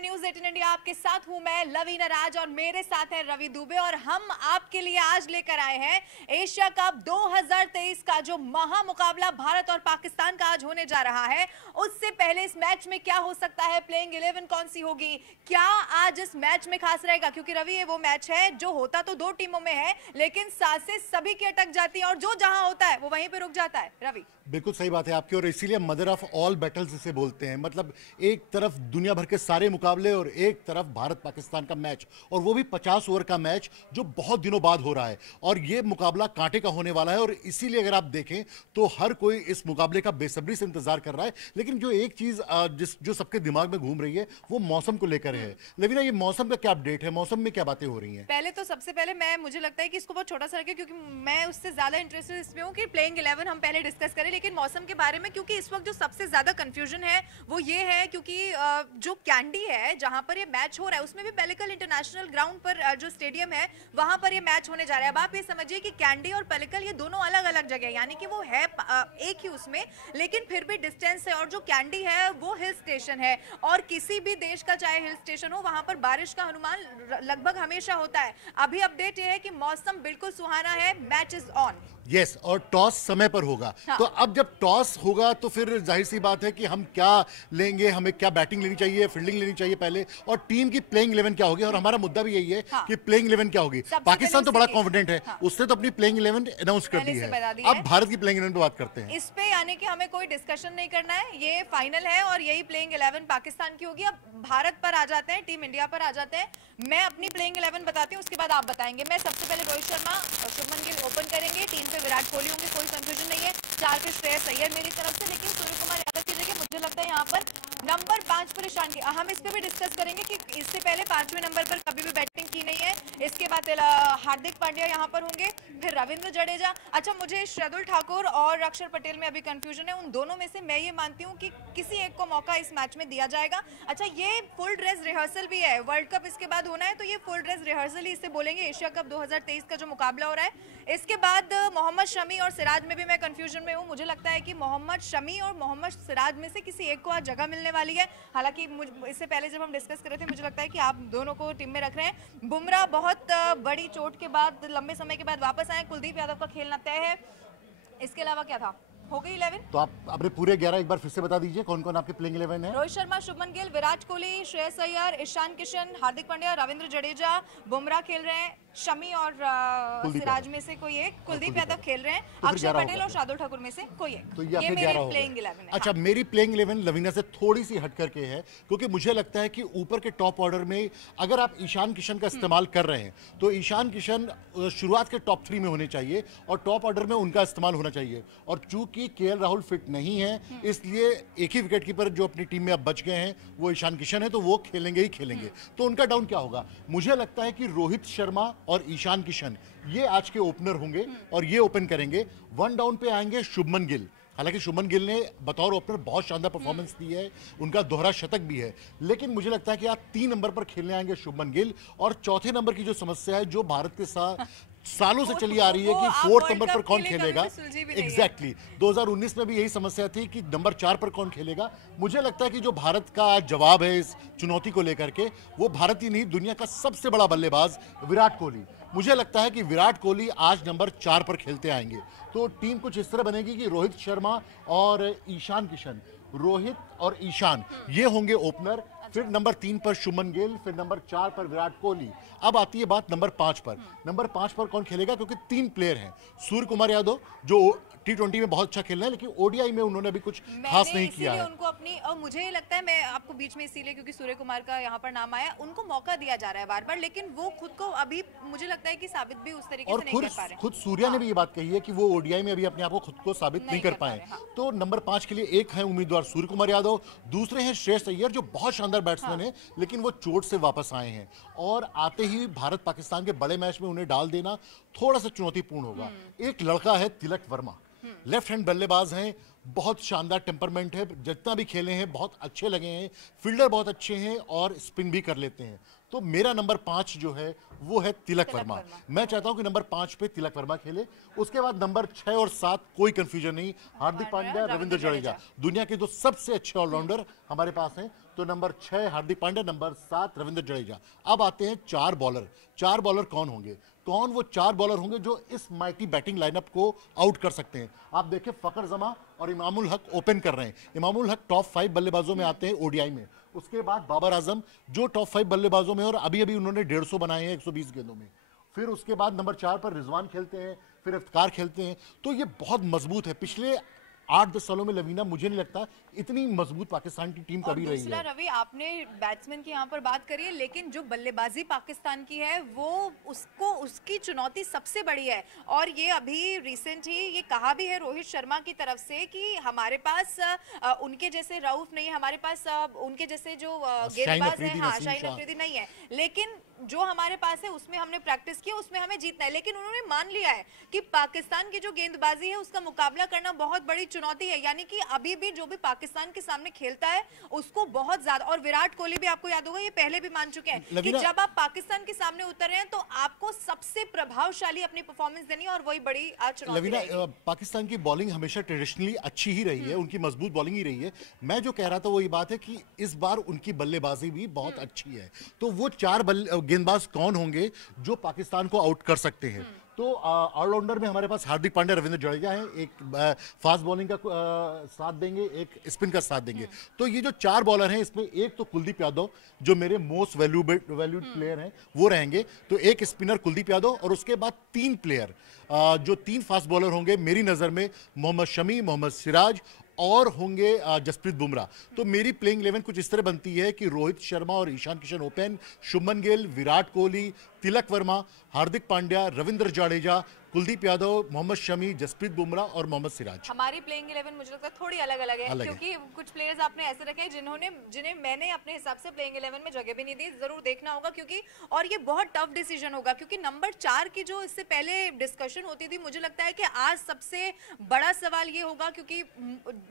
News 18 India आपके साथ हूं मैं लवीना राज और मेरे साथ है रवि दुबे और हम आपके लिए आज लेकर आए हैं एशिया कप 2023 का जो महा मुकाबला भारत और पाकिस्तान का आज होने जा रहा है। उससे पहले इस मैच में क्या हो सकता है, प्लेइंग 11 कौन सी होगी, क्या आज इस मैच में खास रहेगा, क्योंकि रवि ये वो मैच है जो होता तो दो टीमों में है लेकिन सांसें सभी की अटक जाती है और जो जहां होता है वो वहीं पे रुक जाता है। रवि बिल्कुल सही बात है आपकी, और इसीलिए मदर ऑफ ऑल बैटल्स इसे बोलते हैं। मतलब एक तरफ दुनिया भर के सारे मुकाबले और एक तरफ भारत पाकिस्तान का मैच, और वो भी 50 ओवर का मैच जो बहुत दिनों बाद हो रहा है। और ये मुकाबला कांटे का होने वाला है और इसीलिए अगर आप देखें तो हर कोई इस मुकाबले का बेसब्री से इंतजार कर रहा है। लेकिन जो एक चीज जो सबके दिमाग में घूम रही है वो मौसम को लेकर है। लेविना, ये मौसम का क्या अपडेट है, मौसम में क्या बातें हो रही हैं? पहले तो सबसे पहले मुझे लगता है कि इसको बहुत छोटा सा रखें क्योंकि मैं उससे ज्यादा इंटरेस्टेड इसमें हूँ कि प्लेइंग 11 हम पहले डिस्कस करें, लेकिन मौसम के बारे में क्योंकि इस वक्त जो सबसे ज्यादा कंफ्यूजन है वो ये है क्योंकि जो कैंडी है जहां पर ये मैच हो रहा है उसमें भी पेलिकल इंटरनेशनल ग्राउंड पर जो स्टेडियम है वहां पर ये मैच होने जा रहा है। अब आप ये समझिए कि कैंडी और पेलिकल ये दोनों अलग अलग जगह, यानी कि वो है एक ही उसमें, लेकिन फिर भी डिस्टेंस है। और जो कैंडी है वो हिल स्टेशन है और किसी भी देश का चाहे हिल स्टेशन हो वहां पर बारिश का अनुमान लगभग हमेशा होता है। अभी अपडेट ये है कि मौसम बिल्कुल सुहाना है, मैच इज ऑन। यस, और टॉस समय पर होगा। हाँ। तो अब जब टॉस होगा तो फिर जाहिर सी बात है कि हम क्या लेंगे, हमें क्या बैटिंग लेनी चाहिए, फील्डिंग लेनी चाहिए पहले, और टीम की प्लेइंग 11 क्या होगी। और हमारा मुद्दा भी यही है हाँ। कि प्लेइंग 11 क्या होगी। पाकिस्तान तो बड़ा कॉन्फिडेंट है, हाँ। उसने तो अपनी प्लेइंग 11 अनाउंस कर दी है। अब भारत की प्लेइंग 11 पे बात करते हैं। इस पे यानी कि हमें कोई डिस्कशन नहीं करना है, ये फाइनल है और यही प्लेइंग 11 पाकिस्तान की होगी। अब भारत पर आ जाते हैं, टीम इंडिया पर आ जाते हैं। मैं अपनी प्लेइंग 11 बताती हूँ, उसके बाद आप बताएंगे। मैं सबसे पहले रोहित शर्मा और शुभमन गिल ओपन करेंगे, 3 पे विराट कोहली होंगे, कोई कंफ्यूजन नहीं है। 4 पे श्रेयस अय्यर मेरी तरफ से, लेकिन सूर्य कुमार यादव की जगह मुझे लगता है यहाँ पर नंबर 5 पर ईशान की। हम इस पे भी डिस्कस करेंगे कि इससे पहले 5वें नंबर पर कभी भी बैटिंग की नहीं है। इसके बाद हार्दिक पांड्या यहाँ पर होंगे, फिर रविंद्र जडेजा। अच्छा, मुझे शार्दुल ठाकुर और अक्षर पटेल में अभी कंफ्यूजन है। उन दोनों में से मैं ये मानती हूँ कि किसी एक को मौका इस मैच में दिया जाएगा। अच्छा, ये फुल ड्रेस रिहर्सल भी है, वर्ल्ड कप इसके बाद होना है तो ये फुल ड्रेस रिहर्सल ही इसे बोलेंगे, एशिया कप 2023 का जो मुकाबला हो रहा है। इसके बाद मोहम्मद शमी और सिराज में भी मैं कंफ्यूजन में हूँ। मुझे लगता है कि मोहम्मद शमी और मोहम्मद सिराज में से किसी एक को आज जगह मिलने वाली है। हालांकि इससे पहले जब हम डिस्कस कर रहे थे मुझे लगता है कि आप दोनों को टीम में रख रहे हैं। बुमराह बहुत बड़ी चोट के बाद लंबे समय के बाद वापस आए, कुलदीप यादव का खेलना तय है। इसके अलावा क्या था, हो गई 11? तो आप अपने पूरे 11 एक बार फिर से बता दीजिए कौन कौन आपके प्लेइंग 11 है। रोहित शर्मा, शुभमन गिल, विराट कोहली, श्रेयस अय्यर, ईशान किशन, हार्दिक पांड्या, रविंद्र जडेजा, बुमराह खेल रहे हैं, शमी और सिराज में से कोई एक, कुलदीप यादव खेल रहे हैं, अक्षर पटेल और शार्दुल ठाकुर में से कोई एक। तो ये मेरी प्लेइंग 11 है। अच्छा, मेरी प्लेइंग 11 लवीना से थोड़ी सी हट करके है, क्योंकि मुझे लगता है कि ऊपर के टॉप ऑर्डर में अगर आप ईशान किशन का इस्तेमाल कर रहे हैं तो ईशान किशन शुरुआत के टॉप 3 में होने चाहिए और टॉप ऑर्डर में उनका इस्तेमाल होना चाहिए। और चूंकि केएल राहुल फिट नहीं है इसलिए एक ही विकेट कीपर जो अपनी टीम में अब बच गए हैं वो ईशान किशन है, तो वो खेलेंगे ही खेलेंगे। तो उनका डाउन क्या होगा? मुझे लगता है कि रोहित शर्मा और ईशान किशन ये आज के ओपनर होंगे और ये ओपन करेंगे। 1 डाउन पे आएंगे शुभमन गिल। हालांकि शुभमन गिल ने बतौर ओपनर बहुत शानदार परफॉर्मेंस दी है, उनका दोहरा शतक भी है, लेकिन मुझे लगता है कि आज 3 नंबर पर खेलने आएंगे शुभमन गिल। और चौथे नंबर की जो समस्या है जो भारत के साथ सालों से चली आ रही है कि 4th नंबर पर कौन खेलेगा। एग्जैक्टली 2019 में भी यही समस्या थी कि नंबर 4 पर कौन खेलेगा। मुझे लगता है कि जो भारत का जवाब है इस चुनौती को लेकर के, वो भारत ही नहीं दुनिया का सबसे बड़ा बल्लेबाज विराट कोहली। मुझे लगता है कि विराट कोहली आज नंबर 4 पर खेलते आएंगे। तो टीम कुछ इस तरह बनेगी कि रोहित शर्मा और ईशान किशन, रोहित और ईशान ये होंगे ओपनर, फिर नंबर 3 पर शुभमन गिल, फिर नंबर 4 पर विराट कोहली। अब आती है बात नंबर 5 पर। नंबर 5 पर कौन खेलेगा? क्योंकि 3 प्लेयर हैं। सूर्य कुमार यादव जो T20 में बहुत अच्छा खेल रहे हैं, लेकिन ओडीआई में उन्होंने अभी कुछ खास नहीं किया है। उनको अपनी, और मुझे लगता है मैं आपको बीच में इसीलिए क्योंकि सूर्य कुमार का यहाँ पर नाम आया, उनको मौका दिया जा रहा है बार बार, लेकिन वो खुद को अभी मुझे लगता है कि साबित भी उस तरीके से नहीं कर पा रहे। खुद सूर्या ने भी ये बात कही है कि वो ओडीआई में अभी अपने आप को खुद को साबित नहीं कर पाए। तो नंबर 5 के लिए एक है उम्मीदवार सूर्य कुमार यादव, दूसरे हैं श्रेयस अय्यर जो बहुत शानदार बैट्समैन है लेकिन वो चोट से वापस आए हैं। और आते ही भारत पाकिस्तान के बड़े मैच में उन्हें डाल देना थोड़ा सा चुनौतीपूर्ण होगा। एक लड़का है तिलक वर्मा, लेफ्ट हैंड बल्लेबाज हैं, बहुत शानदार टेम्परमेंट है, जितना भी खेले हैं बहुत अच्छे लगे हैं, फील्डर बहुत अच्छे हैं और स्पिन भी कर लेते हैं। तो मेरा नंबर 5 जो है वो है तिलक वर्मा। मैं चाहता हूं कि नंबर 5 पे तिलक वर्मा खेले। उसके बाद नंबर 6 और 7 कोई कंफ्यूजन नहीं, हार्दिक पांड्या, रविंद्र जडेजा, दुनिया के दो सबसे अच्छे ऑलराउंडर हमारे पास हैं। तो तो नंबर 6 हार्दिक पांड्या, नंबर 7 रविंद्र जडेजा। अब आते हैं 4 बॉलर। 4 बॉलर कौन होंगे? कौन वो 4 बॉलर होंगे जो इस माइटी बैटिंग लाइनअप को आउट कर सकते हैं? आप देखिए, फखर जमा और इमामुल हक ओपन कर रहे हैं। इमामुल हक टॉप 5 बल्लेबाजों में आते हैं ओडीआई में। उसके बाद बाबर आजम जो टॉप 5 बल्लेबाजों में, और अभी अभी उन्होंने 150 बनाए हैं 120 गेंदों में। फिर उसके बाद नंबर 4 पर रिजवान खेलते हैं, फिर इफ्तिकार खेलते हैं। तो ये बहुत मजबूत है। पिछले 8-10 सालों में लवीना मुझे नहीं लगता इतनी मजबूत पाकिस्तान की टीम कभी रही है। रवि, आपने बैट्समैन की यहाँ पर बात करी है, लेकिन जो बल्लेबाजी पाकिस्तान की है वो उसकी चुनौती सबसे बड़ी है। और ये अभी रिसेंट ही ये कहा भी है रोहित शर्मा की तरफ से कि हमारे पास उनके जैसे रऊफ नहीं है, हमारे पास उनके जैसे जो गेंदबाज है, हाँ, शाहीन अफरीदी नहीं है, लेकिन जो हमारे पास है उसमें हमने प्रैक्टिस की, उसमें हमें जीतना है। लेकिन उन्होंने मान लिया है कि पाकिस्तान की जो गेंदबाजी है उसका मुकाबला करना बहुत बड़ी चुनौती है। यानी कि अभी भी जो भी पाकिस्तान के सामने खेलता है उसको बहुत ज्यादा, और विराट कोहली भी आपको याद होगा ये पहले भी मान चुके हैं कि जब आप पाकिस्तान के सामने उतर रहे हैं तो आपको सबसे प्रभावशाली अपनी परफॉर्मेंस देनी है, और वही बड़ी चुनौती है। पाकिस्तान की बॉलिंग हमेशा ट्रेडिशनली अच्छी ही रही है, उनकी मजबूत बॉलिंग ही रही है। मैं जो कह रहा था वो ये बात है कि इस बार उनकी बल्लेबाजी भी बहुत अच्छी है। तो वो 4 गेंदबाज कौन होंगे जो पाकिस्तान को आउट कर सकते हैं? तो ऑलराउंडर में हमारे पास हार्दिक पांड्या, रविंद्र जडेजा हैं। एक फास्ट बॉलिंग का साथ देंगे, एक स्पिन का साथ देंगे। तो ये जो 4 बॉलर हैं इसमें एक तो कुलदीप यादव जो मेरे मोस्ट वैल्यूड प्लेयर हैं वो रहेंगे। तो एक स्पिनर कुलदीप यादव, और उसके बाद 3 प्लेयर जो 3 फास्ट बॉलर होंगे मेरी नज़र में, मोहम्मद शमी, मोहम्मद सिराज और होंगे जसप्रीत बुमराह। तो मेरी प्लेइंग 11 कुछ इस तरह बनती है कि रोहित शर्मा और ईशान किशन ओपन, शुभमन गिल, विराट कोहली, तिलक वर्मा, हार्दिक पांड्या, रविंद्र जडेजा, कुलदीप यादव, मोहम्मद शमी, जसप्रीत बुमराह और मोहम्मद सिराज। हमारी प्लेइंग 11 मुझे लगता है थोड़ी अलग अलग है, क्योंकि कुछ प्लेयर्स आपने ऐसे रखे हैं जिन्हें मैंने अपने हिसाब से प्लेइंग 11 में जगह भी नहीं दी। जरूर देखना होगा क्योंकि, और ये बहुत टफ डिसीजन होगा, क्योंकि नंबर 4 की जो इससे पहले डिस्कशन होती थी, मुझे लगता है कि आज सबसे बड़ा सवाल ये होगा, क्योंकि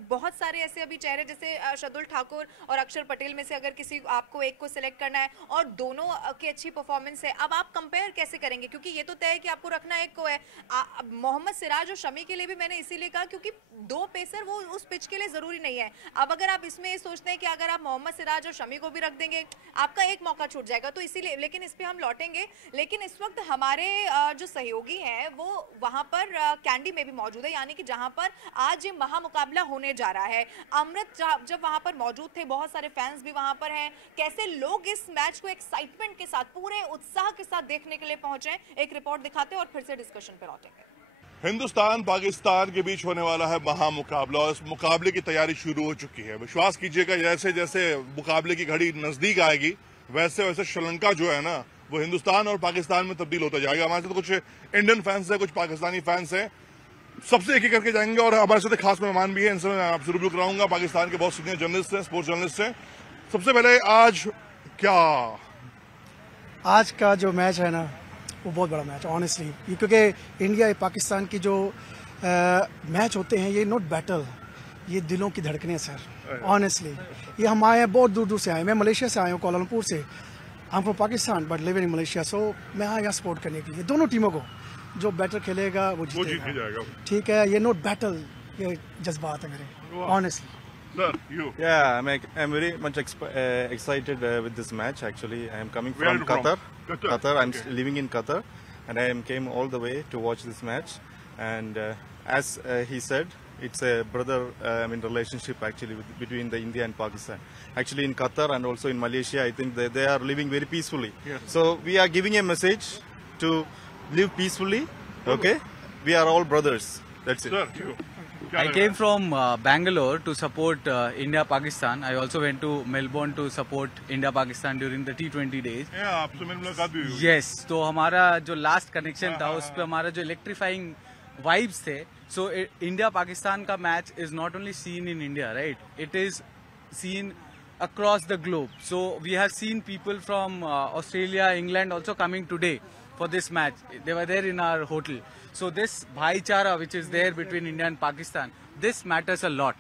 बहुत सारे ऐसे अभी चेहरे जैसे शार्दुल ठाकुर और अक्षर पटेल में से अगर किसी आपको एक को सिलेक्ट करना है और दोनों की अच्छी परफॉर्मेंस है, अब आप कंपेयर कैसे करेंगे? क्योंकि ये तो तय है कि आपको रखना एक को है। मोहम्मद सिराज और शमी के लिए भी मैंने इसीलिए कहा क्योंकि 2 पेसर वो उस पिच के लिए जरूरी नहीं है। अब अगर आप इसमें सोचते हैं कि अगर आप मोहम्मद सिराज और शमी को भी रख देंगे आपका एक मौका छूट जाएगा, तो इसीलिए, लेकिन इस पे हम लौटेंगे। लेकिन इस वक्त हमारे जो सहयोगी हैं वो वहां पर कैंडी में भी मौजूद है, यानी कि जहां पर आज ये महामुकाबला होने जा रहा है। अमृत जब वहां पर मौजूद थे, बहुत सारे फैंस भी वहां पर हैं। कैसे लोग इस मैच को एक्साइटमेंट के साथ, पूरे उत्साह के साथ देखने के लिए पहुंचे, एक रिपोर्ट दिखाते हैं और फिर से डिस्कशन पे लौटेंगे। हिंदुस्तान पाकिस्तान के बीच होने वाला है महामुकाबला और इस मुकाबले की तैयारी शुरू हो चुकी है। विश्वास कीजिएगा जैसे जैसे मुकाबले की घड़ी नजदीक आएगी वैसे वैसे श्रीलंका जो है ना वो हिंदुस्तान और पाकिस्तान में तब्दील होता जाएगा। हमारे साथ कुछ इंडियन फैंस है, कुछ पाकिस्तानी फैंस हैं, सबसे एक एक करके जाएंगे और हमारे साथ खास मेहमान भी है, इनसे मैं आपसे रूबरू कराऊंगा। पाकिस्तान के बहुत सीनियर जर्नलिस्ट हैं, स्पोर्ट्स जर्नलिस्ट हैं। सबसे पहले आज का जो मैच है ना वो बहुत बड़ा मैच ऑनेस्टली, क्योंकि इंडिया पाकिस्तान की जो मैच होते हैं ये नॉट बैटल, ये दिलों की धड़कनें सर। ऑनेस्टली ये हम आए हैं बहुत दूर दूर से आए, मैं मलेशिया से आया हूँ, कोलालमपुर से। हम from Pakistan but live in Malaysia, so मैं आया यहाँ सपोर्ट करने के लिए दोनों टीमों को। जो बैटर खेलेगा वो जीत जाएगा, ठीक है। ये नॉट बैटल, ये जज्बात है मेरे honestly. Sir, you. Yeah, I'm very much excited with this match. Actually, I am coming from Qatar. Qatar. I'm living in Qatar, and I came all the way to watch this match. And as he said, it's a brother relationship actually between the India and Pakistan. Actually, in Qatar and also in Malaysia, I think they are living very peacefully. Yes. So we are giving a message to live peacefully. Okay, we are all brothers. That's it. Sir, you. I came from Bangalore to support India-Pakistan. I also went to Melbourne to support India-Pakistan during the T20 days. आपसे मेरी मुलाकात भी हुई। Yes, तो हमारा जो last connection था उस पे हमारा जो इलेक्ट्रीफाइंग वाइब्स थे। So India-Pakistan का match is not only seen in India, right? It is seen across the globe. So we have seen people from Australia, England also coming today for this match. They were there in our hotel. So this bhaichara which is there between India and Pakistan, this matters a lot.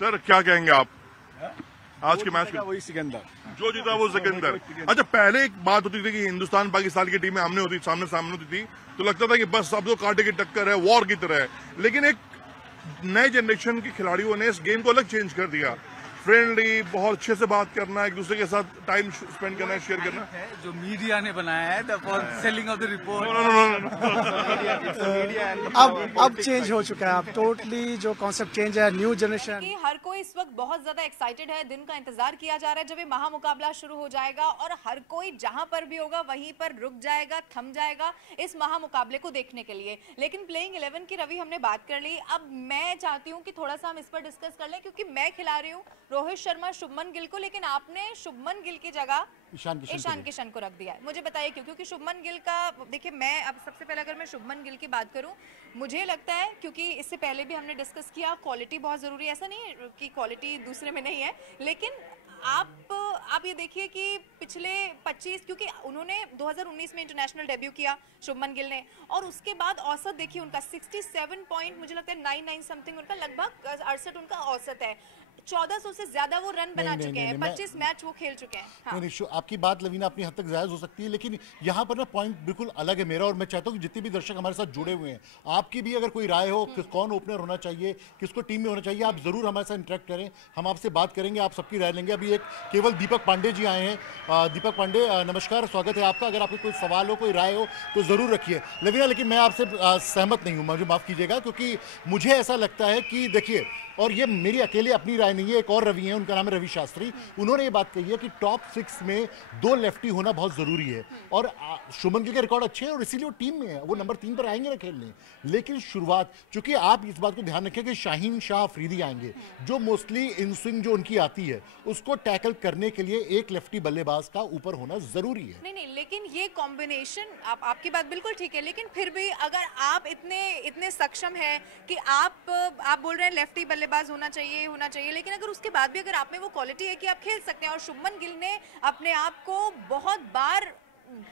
Sir क्या कहेंगे आप आज के match में? वही सिकंदर जो जीता वो सिकंदर। अच्छा, पहले एक बात होती थी कि हिंदुस्तान पाकिस्तान की टीमें सामने होती थी तो लगता था कि बस अब तो कांटे की टक्कर है, वॉर की तरह है। लेकिन एक नए जनरेशन के खिलाड़ियों ने इस गेम को अलग चेंज कर दिया। फ्रेंडली, बहुत अच्छे से बात करना, एक दूसरे के साथ टाइम स्पेंड करना, शेयर करना है जो मीडिया ने बनाया है for selling of the report. अब चेंज हो चुका है, अब टोटली जो कॉन्सेप्ट चेंज है, न्यू जनरेशन। हर कोई इस वक्त बहुत ज्यादा एक्साइटेड है, दिन का इंतजार किया जा रहा है जब ये महामुकाबला शुरू हो जाएगा और हर कोई जहां पर भी होगा वहीं पर रुक जाएगा, थम जाएगा इस महामुकाबले को देखने के लिए। लेकिन प्लेइंग 11 की रवि हमने बात कर ली, अब मैं चाहती हूँ कि थोड़ा सा हम इस पर डिस्कस कर लें, क्योंकि मैं खिला रही हूँ रोहित शर्मा, शुभमन गिल को, लेकिन आपने शुभमन गिल की जगह ईशान किशन को रख दिया है। मुझे बताइए क्यों? क्योंकि शुभमन गिल का, देखिए मैं अब सबसे पहले अगर मैं शुभमन गिल की बात करूं, मुझे लगता है क्योंकि इससे पहले भी हमने डिस्कस किया, क्वालिटी बहुत जरूरी है, ऐसा नहीं है कि क्वालिटी दूसरे में नहीं है, लेकिन आप ये देखिए कि पिछले 25, क्योंकि उन्होंने 2019 में इंटरनेशनल डेब्यू किया शुभमन गिल ने, और उसके बाद औसत देखिए उनका 67 पॉइंट, मुझे लगता है 99 समथिंग उनका, लगभग 68 उनका औसत है। 1400 से ज्यादा वो रन बना चुके हैं, 25 मैच वो खेल चुके हैं। हाँ। नहीं, आपकी बात लवीना अपनी हद तक जायज हो सकती है, लेकिन यहाँ पर ना पॉइंट बिल्कुल अलग है मेरा, और मैं चाहता हूँ कि जितने भी दर्शक हमारे साथ जुड़े हुए हैं, आपकी भी अगर कोई राय हो, कौन ओपनर होना चाहिए, किसको टीम में होना चाहिए, आप जरूर हमारे साथ इंटरेक्ट करें, हम आपसे बात करेंगे, आप सबकी राय लेंगे। अभी एक केवल दीपक पांडे जी आए हैं। दीपक पांडे, नमस्कार, स्वागत है आपका। अगर आपको कोई सवाल हो, कोई राय हो तो जरूर रखिए। लवीना, लेकिन मैं आपसे सहमत नहीं हूँ, मुझे माफ कीजिएगा, क्योंकि मुझे ऐसा लगता है कि देखिए, और ये मेरी अकेले अपनी राय नहीं है, एक और रवि है, उनका नाम है रवि शास्त्री, उन्होंने ये बात कही है कि टॉप 6 में 2 लेफ्टी होना बहुत जरूरी है, और शुभमन गिल के रिकॉर्ड अच्छे हैं और इसीलिए वो टीम में है, वो नंबर 3 पर आएंगे ना खेलने। लेकिन शुरुआत, चूंकि आप इस बात को ध्यान रखें कि शाहीन शाह अफरीदी आएंगे, जो मोस्टली इन स्विंग जो उनकी आती है उसको टैकल करने के लिए एक लेफ्टी बल्लेबाज का ऊपर होना जरूरी है। नहीं, लेकिन ये कॉम्बिनेशन, आपकी बात बिल्कुल ठीक है, लेकिन फिर भी अगर आप इतने सक्षम है कि आप बोल रहे हैं लेफ्टी बल्लेबाज होना चाहिए, लेकिन अगर उसके बाद भी अगर आप में वो क्वालिटी है कि आप खेल सकते हैं, और शुभमन गिल ने अपने आप को बहुत बार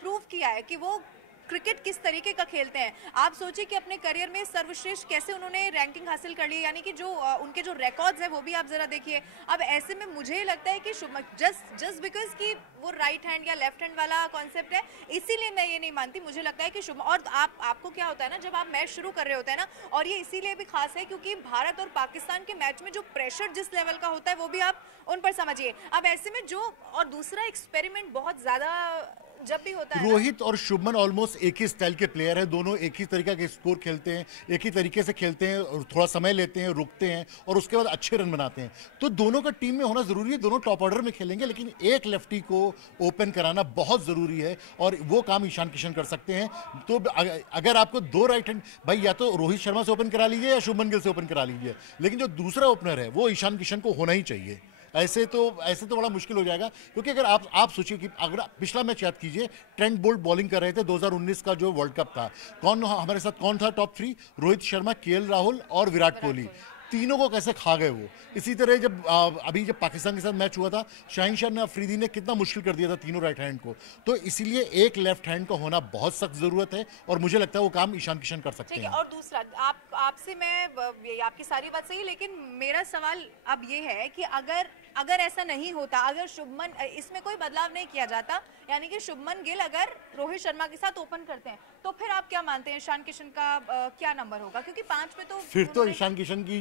प्रूव किया है कि वो क्रिकेट किस तरीके का खेलते हैं। आप सोचिए कि अपने करियर में सर्वश्रेष्ठ कैसे उन्होंने रैंकिंग हासिल कर ली, यानी कि जो उनके जो रिकॉर्ड्स हैं वो भी आप जरा देखिए। अब ऐसे में मुझे लगता है कि जस्ट बिकॉज कि वो राइट हैंड या लेफ्ट हैंड वाला कॉन्सेप्ट है, इसीलिए मैं ये नहीं मानती। मुझे लगता है कि और आपको क्या होता है ना, जब आप मैच शुरू कर रहे होते हैं ना, और ये इसीलिए भी खास है क्योंकि भारत और पाकिस्तान के मैच में जो प्रेशर जिस लेवल का होता है वो भी आप उन पर समझिए। अब ऐसे में और दूसरा एक्सपेरिमेंट बहुत ज्यादा जब भी होता है, रोहित और शुभमन ऑलमोस्ट एक ही स्टाइल के प्लेयर हैं, दोनों एक ही तरीका के स्कोर खेलते हैं, एक ही तरीके से खेलते हैं, और थोड़ा समय लेते हैं, रुकते हैं और उसके बाद अच्छे रन बनाते हैं, तो दोनों का टीम में होना जरूरी है। दोनों टॉप ऑर्डर में खेलेंगे, लेकिन एक लेफ्टी को ओपन कराना बहुत जरूरी है, और वो काम ईशान किशन कर सकते हैं। तो अगर आपको 2 राइट हैंड, भाई या तो रोहित शर्मा से ओपन करा लीजिए या शुभमन गिल से ओपन करा लीजिए, लेकिन जो दूसरा ओपनर है वो ईशान किशन को होना ही चाहिए। ऐसे तो बड़ा मुश्किल हो जाएगा, क्योंकि अगर आप सोचिए कि अगर पिछला मैच याद कीजिए, ट्रेंट बोल्ट बॉलिंग कर रहे थे 2019 का जो वर्ल्ड कप था, हमारे साथ कौन था टॉप 3? रोहित शर्मा, केएल राहुल और विराट कोहली, तीनों को कैसे खा गए वो। इसी तरह जब पाकिस्तान के साथ मैच हुआ था, शाहीन शाह अफरीदी ने कितना मुश्किल कर दिया था तीनों राइट हैंड को। तो इसीलिए एक लेफ्ट हैंड का होना बहुत सख्त जरूरत है, और मुझे लगता है वो काम ईशान किशन कर सकते हैं। और दूसरा, आपसे मैं, आपकी सारी बात सही, लेकिन मेरा सवाल अब ये है कि अगर ऐसा नहीं होता, अगर शुभमन, इसमें कोई बदलाव नहीं किया जाता, यानी कि शुभमन गिल अगर रोहित शर्मा के साथ ओपन करते हैं, तो फिर आप क्या मानते हैं ईशान किशन का क्या नंबर होगा? क्योंकि 5 पे तो फिर तो ईशान किशन की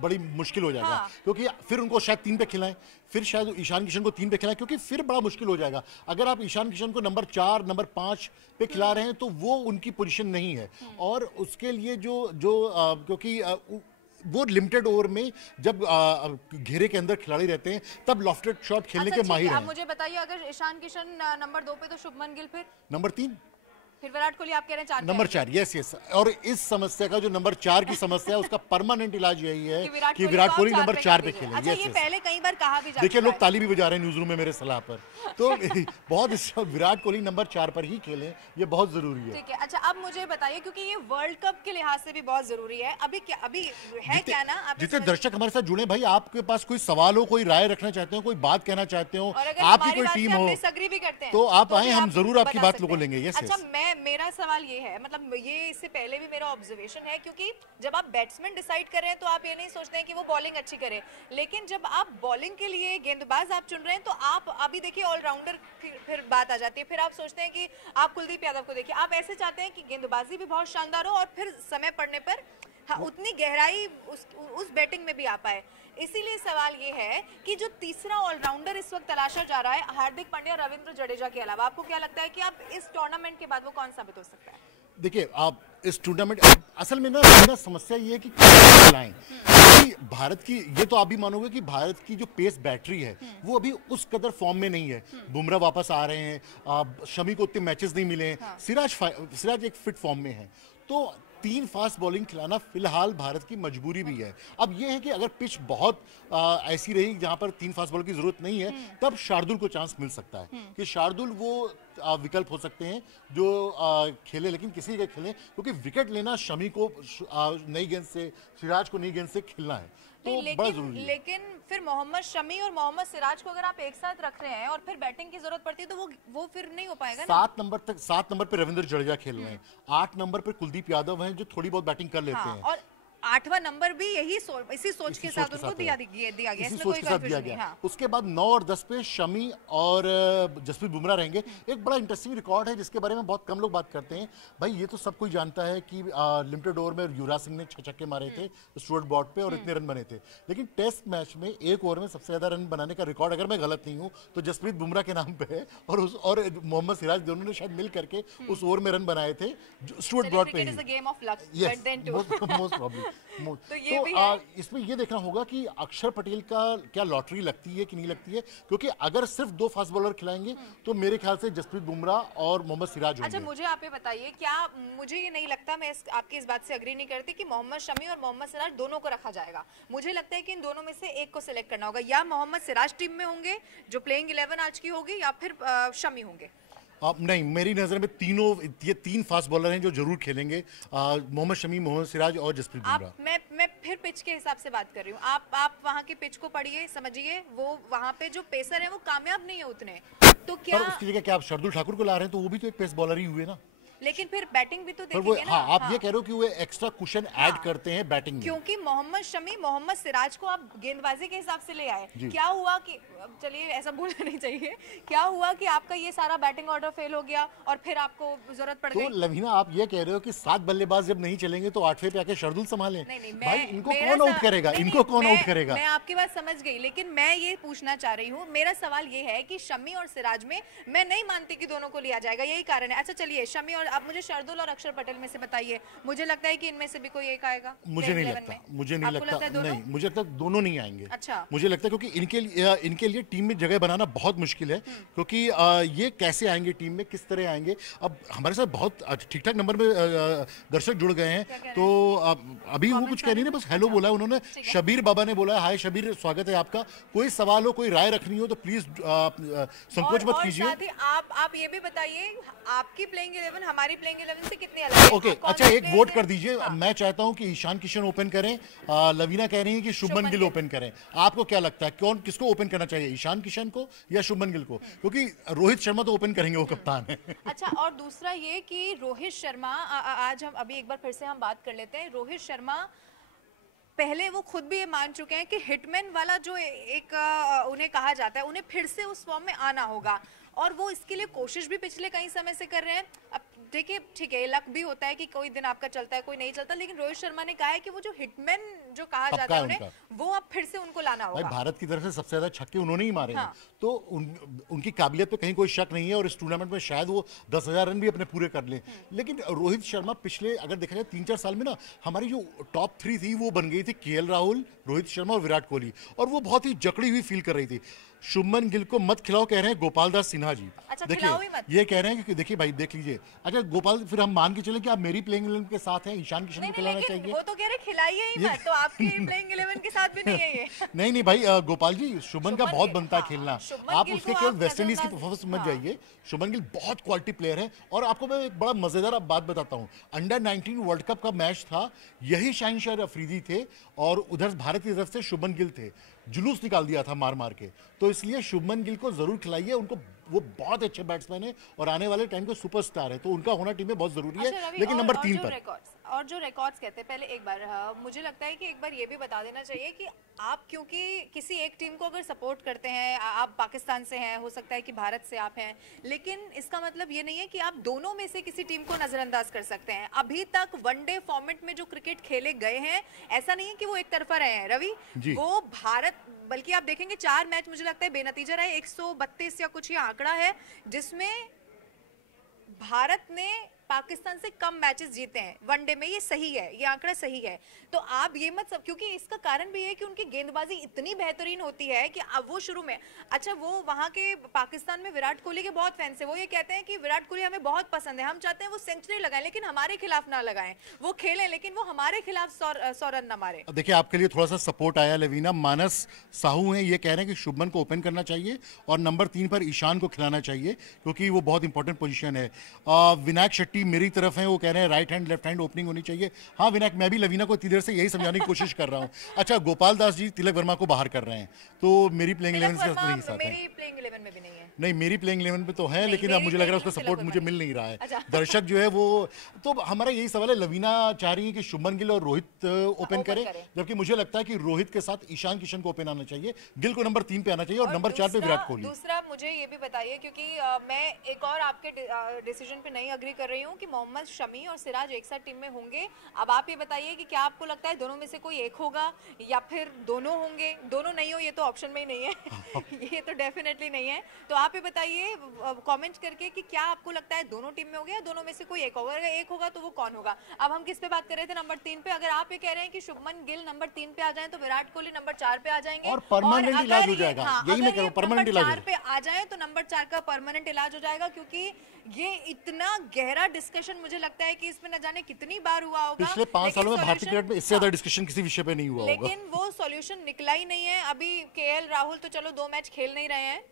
बड़ी मुश्किल हो जाएगा। हाँ। क्योंकि फिर उनको शायद 3 पे खिलाएं, फिर शायद ईशान किशन को 3 पे खिलाएं, क्योंकि फिर बड़ा मुश्किल हो जाएगा। अगर आप ईशान किशन को नंबर 4, नंबर 5 पे खिला रहे हैं तो वो उनकी पोजीशन नहीं है, और उसके लिए क्योंकि वो लिमिटेड ओवर में जब घेरे के अंदर खिलाड़ी रहते हैं तब लॉफ्टेड शॉट खेलने के माहिर हैं। आप मुझे बताइए, अगर ईशान किशन नंबर 2 पे तो शुभमन गिल, फिर नंबर 3, फिर विराट कोहली आप कह रहे हैं 4 नंबर 4। यस। और इस समस्या का जो नंबर 4 की समस्या है उसका परमानेंट इलाज यही है कि विराट कोहली नंबर 4 पे खेले। अच्छा, ये पहले कई बार कहा भी जा देखिए, लोग ताली भी बजा रहे हैं न्यूज रूम में मेरे सलाह पर, तो बहुत विराट कोहली नंबर 4 पर ही खेले, ये बहुत जरूरी है। ठीक है। अच्छा, अब मुझे बताइए, क्योंकि ये वर्ल्ड कप के लिहाज से भी बहुत जरूरी है, अभी है क्या ना, जितने दर्शक हमारे साथ जुड़े, भाई आपके पास कोई सवाल हो, कोई राय रखना चाहते हो, कोई बात कहना चाहते हो, आपकी कोई टीम हो, तो आप आए, हम जरूर आपकी बात को लेंगे। अच्छा, मेरा सवाल ये है, मतलब ये इससे पहले भी मेरा ऑब्जर्वेशन है, क्योंकि जब आप बैट्समैन डिसाइड कर रहे हैं तो आप ये नहीं सोचते हैं कि वो बॉलिंग अच्छी करे, लेकिन जब आप बॉलिंग के लिए गेंदबाज आप चुन रहे हैं तो आप अभी देखिए ऑलराउंडर फिर बात आ जाती है, फिर आप सोचते हैं कि आप कुलदीप यादव को देखिए, आप ऐसे चाहते हैं कि गेंदबाजी भी बहुत शानदार हो और फिर समय पड़ने पर हाँ, उतनी गहराई उस बैटिंग में भी आ पाए। इसीलिए सवाल ये है कि जो तीसरा ऑलराउंडर इस वक्त तलाशा जा रहा है हार्दिक पांड्या, रविंद्र जडेजा के अलावा, आपको क्या लगता है कि अब इस टूर्नामेंट के बाद वो कौन साबित हो सकता है? देखिए, आप इस टूर्नामेंट असल में ना समस्या ये है कि कैसे चलाएं, क्योंकि भारत की, ये तो आप भी मानोगे कि भारत की जो पेस बैटरी है वो अभी उस कदर फॉर्म में नहीं है। बुमराह वापस आ रहे हैं, शमी को उतने मैचेस नहीं मिले हैं, सिराज एक फिट फॉर्म में है, तो 3 फास्ट बॉलिंग खिलाना फिलहाल भारत की मजबूरी भी है। अब यह है कि अगर पिच बहुत ऐसी रही जहां पर 3 फास्ट बॉलर की जरूरत नहीं है, तब शार्दुल को चांस मिल सकता है कि शार्दुल वो विकल्प हो सकते हैं जो खेले, लेकिन किसी के खेलें, क्योंकि विकेट लेना शमी को नई गेंद से, सिराज को नई गेंद से खेलना है, तो बड़ा जरूरी है। लेकिन फिर मोहम्मद शमी और मोहम्मद सिराज को अगर आप एक साथ रख रहे हैं और फिर बैटिंग की जरूरत पड़ती है तो वो फिर नहीं हो पाएगा ना। 7 नंबर पे रविंद्र जडेजा खेल रहे हैं, 8 नंबर पे कुलदीप यादव हैं जो थोड़ी बहुत बैटिंग कर लेते हैं, और 8वां नंबर भी इसी सोच के साथ उनको दिया गया, इसमें कोई कंफ्यूजन नहीं। हाँ। उसके बाद 9 और 10 पे शमी और जसप्रीत बुमराह रहेंगे। एक बड़ा इंटरेस्टिंग रिकॉर्ड है जिसके बारे में बहुत कम लोग बात करते हैं। भाई ये तो सब कोई जानता है कि लिमिटेड ओवर में युवराज सिंह ने 6 छक्के मारे थे स्टुअर्ट ब्रॉड पे और इतने रन बने थे, लेकिन टेस्ट मैच में एक ओवर में सबसे ज्यादा रन बनाने का रिकॉर्ड, अगर मैं गलत नहीं हूँ, तो जसप्रीत बुमराह के नाम पे है, और मोहम्मद सिराज दोनों ने शायद मिल करके उस ओवर में रन बनाए थे स्टुअर्ट ब्रॉड पे ही। तो इसमें ये देखना होगा कि अक्षर पटेल का क्या लॉटरी लगती है कि नहीं लगती है, क्योंकि अगर सिर्फ 2 फास्ट बॉलर खिलाएंगे तो मेरे ख्याल से जसप्रीत बुमराह और मोहम्मद सिराज होंगे। अच्छा, मुझे आप ये बताइए, क्या मुझे ये नहीं लगता, मैं आपकी इस बात से अग्री नहीं करती कि मोहम्मद शमी और मोहम्मद सिराज दोनों को रखा जाएगा। मुझे लगता है कि इन दोनों में से एक को सिलेक्ट करना होगा, या मोहम्मद सिराज टीम में होंगे जो प्लेइंग 11 आज की होगी, या फिर शमी होंगे। नहीं, मेरी नजर में ये 3 फास्ट बॉलर हैं जो जरूर खेलेंगे, मोहम्मद शमी, मोहम्मद सिराज और जसप्रीत बुमराह। मैं फिर पिच के हिसाब से बात कर रही हूँ। आप वहाँ के पिच को पढ़िए, समझिए, वो वहाँ पे जो पेसर है वो कामयाब नहीं है उतने, तो क्या उसकी जगह क्या आप शार्दुल ठाकुर को ला रहे हैं, तो वो भी तो एक पेस बॉलर ही हुए ना, लेकिन फिर बैटिंग भी तो देखेंगे ना। हाँ, आप ये कह रहे हो कि वो एक्स्ट्रा कुशन ऐड करते हैं बैटिंग में, क्योंकि मोहम्मद शमी, मोहम्मद सिराज को आप गेंदबाजी के हिसाब से ले आए। क्या हुआ कि, चलिए ऐसा बोलना नहीं चाहिए, क्या हुआ कि आपका ये सारा बैटिंग ऑर्डर फेल हो गया और फिर आपको जरूरत पड़ गई। तो लवीना, आप ये कह रहे हो कि 7 बल्लेबाज जब नहीं चलेंगे तो 8वें पे आके शार्दुल संभालें? भाई इनको कौन आउट करेगा, इनको कौन आउट करेगा? मैं आपकी बात समझ गई, लेकिन मैं ये पूछना चाह रही हूँ, मेरा सवाल ये है कि शमी और सिराज में मैं नहीं मानती कि दोनों को लिया जाएगा, यही कारण है। अच्छा चलिए, शमी और, आप मुझे शार्दुल और अक्षर पटेल में से बताइए, मुझे लगता है कि इनमें से भी कोई एक आएगा। मुझे नहीं लगता, नहीं, मुझे लगता दोनों नहीं आएंगे। अच्छा, मुझे लगता है क्योंकि इनके लिए टीम में जगह बनाना बहुत मुश्किल है, क्योंकि ये कैसे आएंगे टीम में, किस तरह आएंगे। अब हमारे साथ बहुत ठीक ठाक नंबर में दर्शक जुड़ गए हैं, तो अभी वो कुछ कह नहीं है, बस हेलो बोला है उन्होंने। शबीर बाबा ने बोला, हाय शबीर, स्वागत है आपका। कोई सवाल हो, कोई राय रखनी हो तो प्लीज संकोच मत कीजिए। आप ये भी बताइए, आपकी प्लेइंग 11 हमारी प्लेइंग 11 से कितनी अलग है? ओके, अच्छा, एक वोट कर दीजिए। मैं चाहता हूं कि ईशान किशन ओपन करें, लवीना कह रही है कि शुभमन गिल ओपन करें। आपको क्या लगता है, किसको ओपन करना चाहिए, ईशान किशन को या शुभमन गिल को? क्योंकि रोहित शर्मा तो ओपन करेंगे, वो कप्तान है। अच्छा, और दूसरा ये कि रोहित शर्मा, आज हम अभी एक बार फिर से हम बात कर लेते हैं। रोहित शर्मा पहले वो खुद भी ये मान चुके हैं कि हिटमैन वाला जो एक उन्हें कहा जाता है, उन्हें फिर से उस फॉर्म में आना होगा, और वो इसके लिए कोशिश भी पिछले कई समय से कर रहे हैं। अब देखिए, ठीक है, लक भी होता है कि कोई दिन आपका चलता है, कोई नहीं चलता, लेकिन रोहित शर्मा ने कहा है कि वो जो हिटमैन जो कहा जाता है उन्हें, वो अब फिर से उनको लाना होगा। भाई भारत की तरफ से सबसे ज्यादा छक्के उन्होंने ही मारे हैं, तो उनकी काबिलियत पे कहीं कोई शक नहीं है, और इस टूर्नामेंट में शायद वो 10,000 रन भी अपने पूरे कर लें। लेकिन रोहित शर्मा पिछले, अगर देखा जाए 3-4 साल में ना, हमारी जो टॉप 3 थी वो बन गई थी केएल राहुल, रोहित शर्मा और विराट कोहली, और वो बहुत ही जकड़ी हुई फील कर रही थी। शुभमन गिल को मत खिलाओ कह रहे हैं गोपाल दास सिन्हा जी। अच्छा, देखिए, ये कह रहे हैं कि देखिए भाई, देख लीजिए, अच्छा गोपाल, फिर हम मान के चले कि आप मेरी प्लेइंग 11 के साथ हैं, ईशान किशन को खिलाना चाहिए। वो तो कह रहे खिलाइए ही मत, तो आपकी प्लेइंग 11 के साथ भी नहीं है ये। नहीं भाई, गोपाल जी, शुभमन का बहुत बनता है खेलना। आप उसके केवल वेस्ट इंडीज की परफॉर्मेंस मत जाइए। शुभमन गिल बहुत क्वालिटी प्लेयर है, और आपको मैं एक बड़ा मजेदार बात बताता हूँ। अंडर 19 वर्ल्ड कप का मैच था, यही शाहीन शाह अफरीदी थे और उधर भारत की तरफ से शुभमन गिल थे, जुलूस निकाल दिया था मार मार के। तो इसलिए शुभमन गिल को जरूर खिलाइए, उनको, वो बहुत अच्छे बैट्समैन है और आने वाले टाइम के सुपरस्टार है, तो उनका होना टीम में बहुत जरूरी है। लेकिन नंबर 3 पर और जो रिकॉर्ड्स कहते हैं, पहले एक बार मुझे लगता है कि एक बार ये भी बता देना चाहिए कि आप क्योंकि किसी एक टीम को अगर सपोर्ट करते हैं, आप पाकिस्तान से हैं, हो सकता है कि भारत से आप हैं, लेकिन इसका मतलब ये नहीं है कि आप दोनों में से किसी टीम को नजरअंदाज कर सकते हैं। अभी तक वनडे फॉर्मेट में जो क्रिकेट खेले गए हैं, ऐसा नहीं है कि वो एक तरफा रहे हैं रवि, वो भारत, बल्कि आप देखेंगे 4 मैच मुझे लगता है बेनतीजा रहे, 132 या कुछ ये आंकड़ा है, जिसमें भारत ने पाकिस्तान से कम मैचेस जीते हैं वनडे में। ये सही है, ये आंकड़ा सही है। तो आप ये मत सब, क्योंकि इसका कारण भी है कि उनकी गेंदबाजी इतनी बेहतरीन होती है कि अब वो शुरू में, अच्छा वो वहां के पाकिस्तान में विराट कोहली के बहुत फैंस है, वो ये कहते हैं कि विराट कोहली हमें बहुत पसंद है, हम चाहते हैं वो सेंचुरी लगाएं लेकिन हमारे खिलाफ ना लगाएं, वो खेलें लेकिन वो हमारे खिलाफ 100 रन ना मारे। देखिए आपके लिए थोड़ा सा सपोर्ट आया लवीना, मानस साहू हैं, ये कह रहे हैं कि शुभमन को ओपन करना चाहिए और नंबर 3 पर ईशान को खिलाना चाहिए क्योंकि वो बहुत इंपॉर्टेंट पोजीशन है। विनायक शेट्टी मेरी तरफ है, वो कह रहे हैं right hand left hand opening होनी चाहिए। हाँ विनायक, मैं भी लवीना को इतनी देर से यही समझाने की कोशिश कर रहा हूँ। अच्छा गोपाल दास जी तिलक वर्मा को बाहर कर रहे हैं, तो मेरी प्लेइंग 11 के नहीं साथ है। मेरी प्लेइंग 11 में भी नहीं है। नहीं मेरी प्लेइंग 11 पे तो है, लेकिन अब मुझे लग रहा है उसका सपोर्ट मुझे मिल नहीं रहा है। अच्छा। दर्शक जो है वो, तो हमारा यही सवाल है, लवीना चाह रही है कि शुभमन गिल और रोहित ओपन करे, जबकि मुझे लगता है कि रोहित के साथ ईशान किशन को ओपन आना चाहिए, गिल को नंबर 3 पे आना चाहिए और नंबर 4 पे विराट कोहली। दूसरा मुझे ये भी बताइए, क्योंकि मैं एक और आपके डिसीजन पे नहीं अग्री कर रही हूँ कि मोहम्मद शमी और सिराज एक साथ टीम में होंगे। अब आप ये बताइए कि क्या आपको लगता है दोनों में से कोई एक होगा या फिर दोनों होंगे? दोनों नहीं हो, ये तो ऑप्शन में ही नहीं है। ये तो डेफिनेटली नहीं है। तो आप ये बताइए कमेंट करके कि क्या आपको लगता है दोनों टीम में होंगे या दोनों में से कोई एक होगा? अगर एक होगा तो वो कौन होगा? अब हम किस पे बात कर रहे थे? नंबर 3 पे। अगर आप ये कह रहे हैं कि शुभमन गिल नंबर 3 पे आ जाए तो विराट कोहली नंबर 4 पे आ जाएंगे और परमानेंट इलाज हो जाएगा। यही मैं कह रहा हूं, परमानेंट इलाज 4 पे आ जाए तो नंबर 4 का परमानेंट इलाज हो जाएगा, क्योंकि ये इतना गहरा डिस्कशन मुझे लगता है कि इसमें न जाने कितनी बार हुआ होगा। पिछले 5 सालों में भारतीय क्रिकेट में इससे ज्यादा डिस्कशन किसी विषय पे नहीं हुआ होगा। लेकिन वो सॉल्यूशन निकला ही नहीं है। अभी केएल राहुल तो चलो 2 मैच खेल नहीं रहे हैं।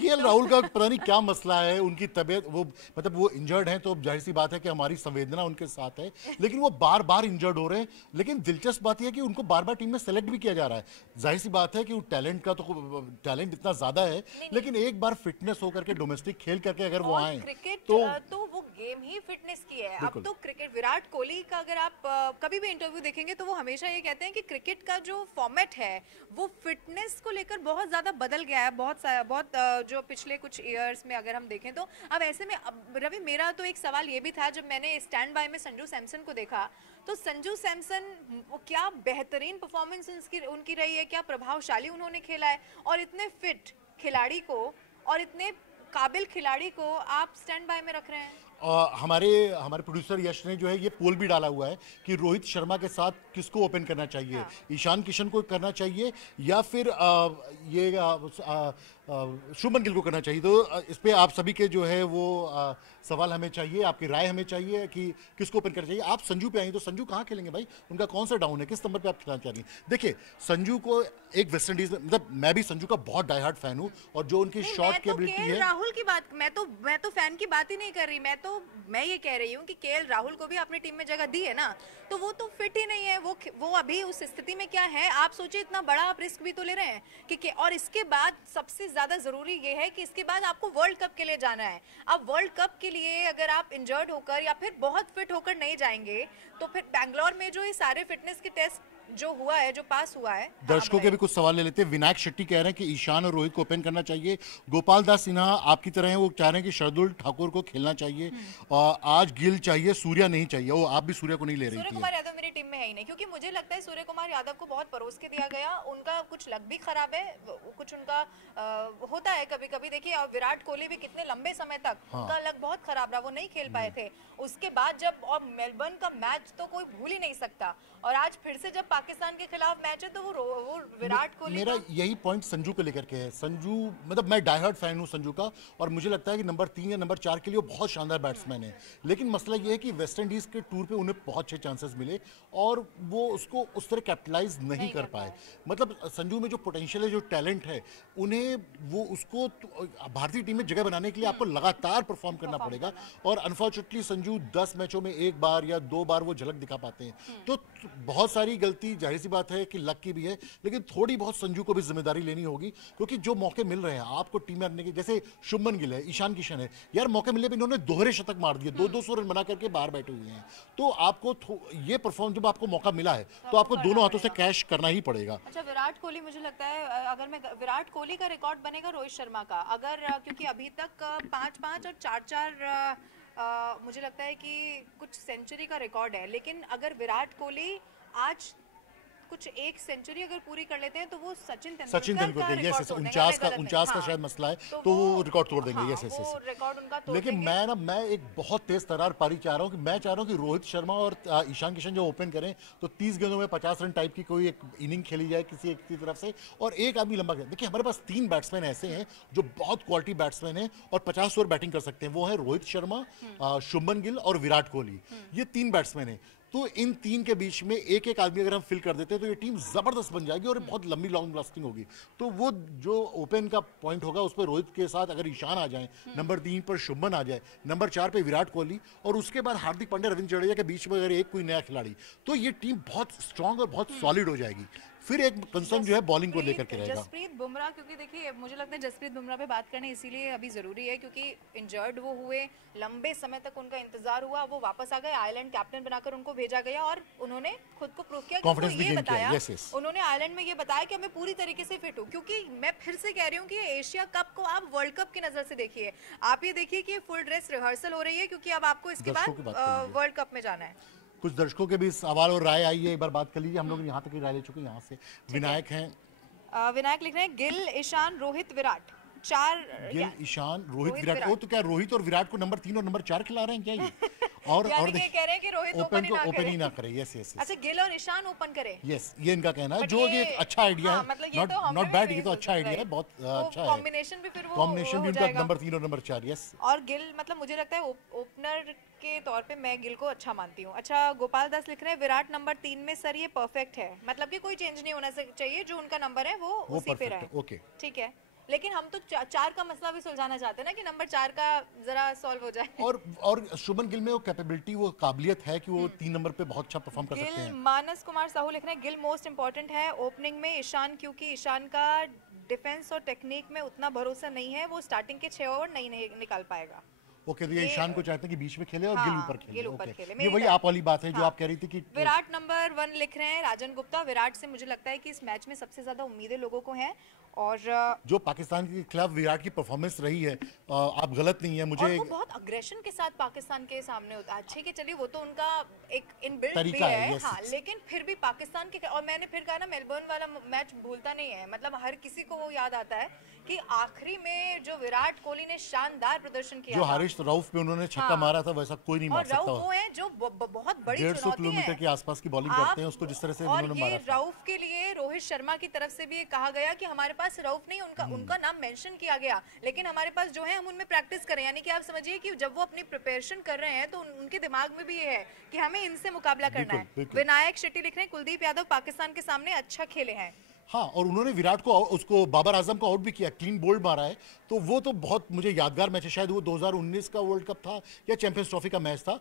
केएल राहुल का पता नहीं क्या मसला है, उनकी तबीयत, वो मतलब वो इंजर्ड हैं, तो जाहिर सी बात है कि हमारी संवेदना उनके साथ है, लेकिन वो बार बार इंजर्ड हो रहे हैं। लेकिन दिलचस्प बात यह है कि उनको बार बार टीम में सेलेक्ट भी किया जा रहा है। जाहिर सी बात है कि वो टैलेंट का तो टैलेंट इतना ज्यादा है, लेकिन एक बार फिटनेस होकर के डोमेस्टिक खेल करके अगर वो आए तो वो गेम ही फिटनेस की है। अब तो क्रिकेट, विराट कोहली का अगर आप कभी भी इंटरव्यू देखेंगे तो वो हमेशा ये कहते हैं कि क्रिकेट का जो फॉर्मेट है वो फिटनेस को लेकर बहुत ज्यादा बदल गया है, बहुत जो पिछले कुछ ईयर्स में अगर हम देखें तो। अब ऐसे में रवि, मेरा तो एक सवाल ये भी था, जब मैंने स्टैंड बाय में संजू सैमसन को देखा तो संजू सैमसन, क्या बेहतरीन परफॉर्मेंस उनकी रही है, क्या प्रभावशाली उन्होंने खेला है, और इतने फिट खिलाड़ी को और इतने काबिल खिलाड़ी को आप स्टैंड बाय में रख रहे हैं। हमारे प्रोड्यूसर यश ने जो है ये पोल भी डाला हुआ है कि रोहित शर्मा के साथ किसको ओपन करना चाहिए। हाँ। ईशान किशन को करना चाहिए या फिर शुभमन गिल को करना चाहिए। तो इस पे आप सभी के जो है वो सवाल हमें चाहिए, आपकी राय हमें चाहिए कि किसको ओपन करना चाहिए। आप संजू पे आइए, तो संजू कहाँ खेलेंगे भाई? उनका कौन सा डाउन है, किस नंबर पे आप खिलाना चाह रही हैं? देखिए संजू को एक वेस्ट इंडीज में, मतलब मैं भी संजू का बहुत डाई हार्ड फैन हूँ, और जो उनकी शॉट की एबिलिटी है। राहुल की बात, मैं तो फैन की बात ही नहीं कर रही, मैं ये कह रही हूँ कि केएल राहुल को भी अपनी टीम में जगह दी है ना, तो वो तो फिट ही नहीं है। वो अभी उस स्थिति में क्या है? आप सोचिए, इतना बड़ा आप रिस्क भी तो ले रहे हैं कि और इसके बाद सबसे ज्यादा जरूरी ये है कि इसके बाद आपको वर्ल्ड कप के लिए जाना है। अब वर्ल्ड कप के लिए अगर आप इंजर्ड होकर या फिर बहुत फिट होकर नहीं जाएंगे तो फिर बैंगलोर में जो ये सारे फिटनेस के टेस्ट जो हुआ है, जो पास हुआ है। दर्शकों के भी कुछ सवाल ले लेते हैं। विनायक शेट्टी कह रहे हैं कि ईशान और रोहित को ओपन करना चाहिए। गोपाल दास सिन्हा आपकी तरह हैं, वो चाह रहे हैं कि शार्दुल ठाकुर को खेलना चाहिए, और आज गिल चाहिए, सूर्या नहीं चाहिए। वो आप भी सूर्या को नहीं ले रही थी। सूर्य कुमार यादव मेरी टीम में है ही नहीं, क्योंकि मुझे लगता है सूर्य कुमार यादव को बहुत परोस के दिया गया। उनका कुछ लक भी खराब है, कुछ उनका होता है कभी कभी। देखिए और विराट कोहली भी कितने लंबे समय तक उनका लक बहुत खराब रहा, वो नहीं खेल पाए थे। उसके बाद जब और मेलबर्न का मैच तो कोई भूल ही नहीं सकता, और आज फिर से जब पाकिस्तान के खिलाफ मैच है तो वो विराट कोहली। मेरा यही पॉइंट संजू को लेकर के है। संजू, मतलब मैं डाई हार्ड फैन हूँ संजू का, और मुझे लगता है कि नंबर 3 या नंबर 4 के लिए वो बहुत शानदार बैट्समैन है। लेकिन मसला ये है कि वेस्ट इंडीज के टूर पे उन्हें बहुत अच्छे चांसेस मिले, और वो उसको उस तरह कैपिटलाइज नहीं कर पाए। मतलब संजू में जो पोटेंशियल है, जो टैलेंट है, उन्हें वो उसको भारतीय टीम में जगह बनाने के लिए आपको लगातार परफॉर्म करना पड़ेगा। और अनफॉर्चुनेटली संजू 10 मैचों में एक बार या 2 बार वो झलक दिखा पाते हैं। तो बहुत सारी गलती जाहिर सी बात है कि लक की भी है, लेकिन थोड़ी बहुत संजू को भी जिम्मेदारी लेनी होगी, क्योंकि जो मौके मिल रहे हैं आपको टीम में आने के, जैसे शुभमन गिल है, ईशान किशन है, यार मौके मिलने पे इन्होंने दोहरे शतक मार दिए, 200 रन बना करके बाहर बैठे हुए हैं। तो आपको ये परफॉर्म, जब आपको मौका मिला है तो आपको दोनों हाथों से कैश करना ही पड़ेगा। अच्छा, विराट कोहली, मुझे लगता है अगर मैं विराट कोहली का रिकॉर्ड बनेगा रोहित शर्मा का, अगर क्योंकि अभी तक 5-5 और 4-4 मुझे लगता है कि कुछ सेंचुरी का रिकॉर्ड है, लेकिन अगर विराट कोहली आज कुछ एक सेंचुरी अगर पूरी कर लेते हैं तो वो सचिन तेंदुलकर का यस 49 का शायद मसला है, तो वो रिकॉर्ड तोड़ देंगे। यस यस यस, रिकॉर्ड उनका तोड़ लेकिन देंगे। मैं एक बहुत तेज तरार पारी चाह रहा हूँ कि मैं चाह रहा हूँ कि रोहित शर्मा और ईशान किशन जो ओपन करें तो 30 गेंदों में 50 रन टाइप की कोई एक इनिंग खेली जाए किसी एक की तरफ से, और एक आदमी लंबा खेले। देखिए हमारे पास 3 बैट्समैन ऐसे हैं जो बहुत क्वालिटी बैट्समैन हैं और 50 ओवर बैटिंग कर सकते हैं। वो है रोहित शर्मा, शुभमन गिल और विराट कोहली। ये 3 बैट्समैन हैं। तो इन 3 के बीच में एक एक आदमी अगर हम फिल कर देते हैं तो ये टीम जबरदस्त बन जाएगी और बहुत लंबी लॉन्ग लास्टिंग होगी। तो वो जो ओपन का पॉइंट होगा उस पर रोहित के साथ अगर ईशान आ जाए, नंबर 3 पर शुभमन आ जाए, नंबर 4 पे विराट कोहली, और उसके बाद हार्दिक पांड्या, रविंद्र जडेजा के बीच में अगर एक कोई नया खिलाड़ी, तो ये टीम बहुत स्ट्रांग और बहुत सॉलिड हो जाएगी। फिर एक कंसर्न जो है बॉलिंग को लेकर के रहेगा, जसप्रीत बुमराह, क्योंकि देखिए मुझे लगता है जसप्रीत बुमराह पे बात करना इसीलिए अभी जरूरी है क्योंकि इंजर्ड वो हुए, लंबे समय तक उनका इंतजार हुआ, वो वापस आ गए, आयरलैंड कैप्टन बनाकर उनको भेजा गया और उन्होंने खुद को प्रूव किया, कॉन्फिडेंस भी ये गेन बताया, किया। यस, उन्होंने आयरलैंड में ये बताया कि मैं पूरी तरीके से फिट हूँ। क्योंकि मैं फिर से कह रही हूँ कि एशिया कप को आप वर्ल्ड कप की नजर से देखिए, आप ये देखिए कि फुल ड्रेस रिहर्सल हो रही है क्योंकि अब आपको इसके बाद वर्ल्ड कप में जाना है। कुछ दर्शकों के भी सवाल और राय आई है, एक बार बात कर लीजिए। हम लोग यहाँ तक की राय ले चुके हैं। यहाँ से विनायक हैं, विनायक लिख रहे हैं गिल, ईशान, रोहित, विराट, 4 गिल, ईशान, रोहित, विराट। वो तो क्या रोहित और विराट को नंबर 3 और नंबर 4 खिला रहे हैं क्या ये? और कह रहे हैं कि रोहित ओपन ही ना करे। Yes yes. अच्छा, गिल और ईशान ओपन करे। यस, ये इनका कहना है, जो ये एक अच्छा आइडिया है, नॉट बैड, ये तो अच्छा आइडिया है, बहुत अच्छा है। कॉम्बिनेशन भी फिर वो कॉम्बिनेशन भी उनका नंबर 3 और नंबर 4। यस, और गिल मतलब मुझे लगता है ओपनर के तौर पे मैं गिल को अच्छा मानती हूँ। अच्छा, गोपाल दास लिख रहे हैं विराट नंबर 3 में सर ये परफेक्ट है, मतलब कि कोई चेंज नहीं होना चाहिए, जो उनका नंबर है वो उसी पे रहे। ओके, ठीक है, लेकिन हम तो 4 का मसला भी सुलझाना चाहते हैं ना कि नंबर 4 का जरा सॉल्व हो जाए। और शुभमन गिल में वो कैपेबिलिटी, वो काबिलियत है कि वो 3 नंबर पे बहुत अच्छा परफॉर्म कर सकते हैं। मानस कुमार साहू लिख रहे हैं गिल मोस्ट इंपॉर्टेंट है ओपनिंग में, ईशान क्योंकि ईशान का डिफेंस और टेक्निक में उतना भरोसा नहीं है, वो स्टार्टिंग के 6 ओवर नहीं निकाल पाएगा। ओके, तो ये ईशान को चाहते हैं कि बीच में खेले और गिल ऊपर खेले। गिल ऊपर खेले। ये वही आप वाली बात है जो आप कह रही थी कि विराट नंबर 1 लिख रहे हैं राजन गुप्ता। विराट से मुझे लगता है कि इस मैच में सबसे ज्यादा उम्मीदें लोगों को हैं, और जो पाकिस्तान के खिलाफ विराट की परफॉर्मेंस रही है, आप गलत नहीं है। मुझे और वो बहुत अग्रेशन के साथ पाकिस्तान के सामने होता है। अच्छे के चलिए वो तो उनका एक इनबिल्ट भी तरीका है, yes, हाँ, लेकिन फिर भी पाकिस्तान के, और मैंने फिर कहा ना मेलबर्न वाला मैच भूलता नहीं है, मतलब हर किसी को वो याद आता है कि आखिरी में जो विराट कोहली ने शानदार प्रदर्शन किया, जो हारिस रऊफ पे उन्होंने छक्का मारा था, वैसा कोई नहीं मार सकता। रऊफ वो है जो बहुत बड़ी 150 किलोमीटर के आसपास की बॉलिंग करते हैं, उसको जिस तरह से उन्होंने मारा था। रऊफ के लिए रोहित शर्मा की तरफ से भी कहा गया कि हमारे पास रऊफ नहीं, उनका नाम मेंशन किया गया, लेकिन हमारे पास जो है हम उनमें प्रैक्टिस करें। यानी कि आप समझिए कि जब वो अपनी प्रिपरेशन कर रहे हैं तो उनके दिमाग में भी ये है कि हमें इनसे मुकाबला करना है। विनायक शेट्टी लिख रहे हैं कुलदीप यादव पाकिस्तान के सामने अच्छा खेले हैं। हाँ, और उन्होंने विराट को, उसको बाबर आजम को आउट भी किया, क्लीन बोल्ड मारा है, तो वो तो बहुत मुझे यादगार मैच है। शायद वो 2019 का वर्ल्ड कप था या चैंपियंस ट्रॉफी का मैच था।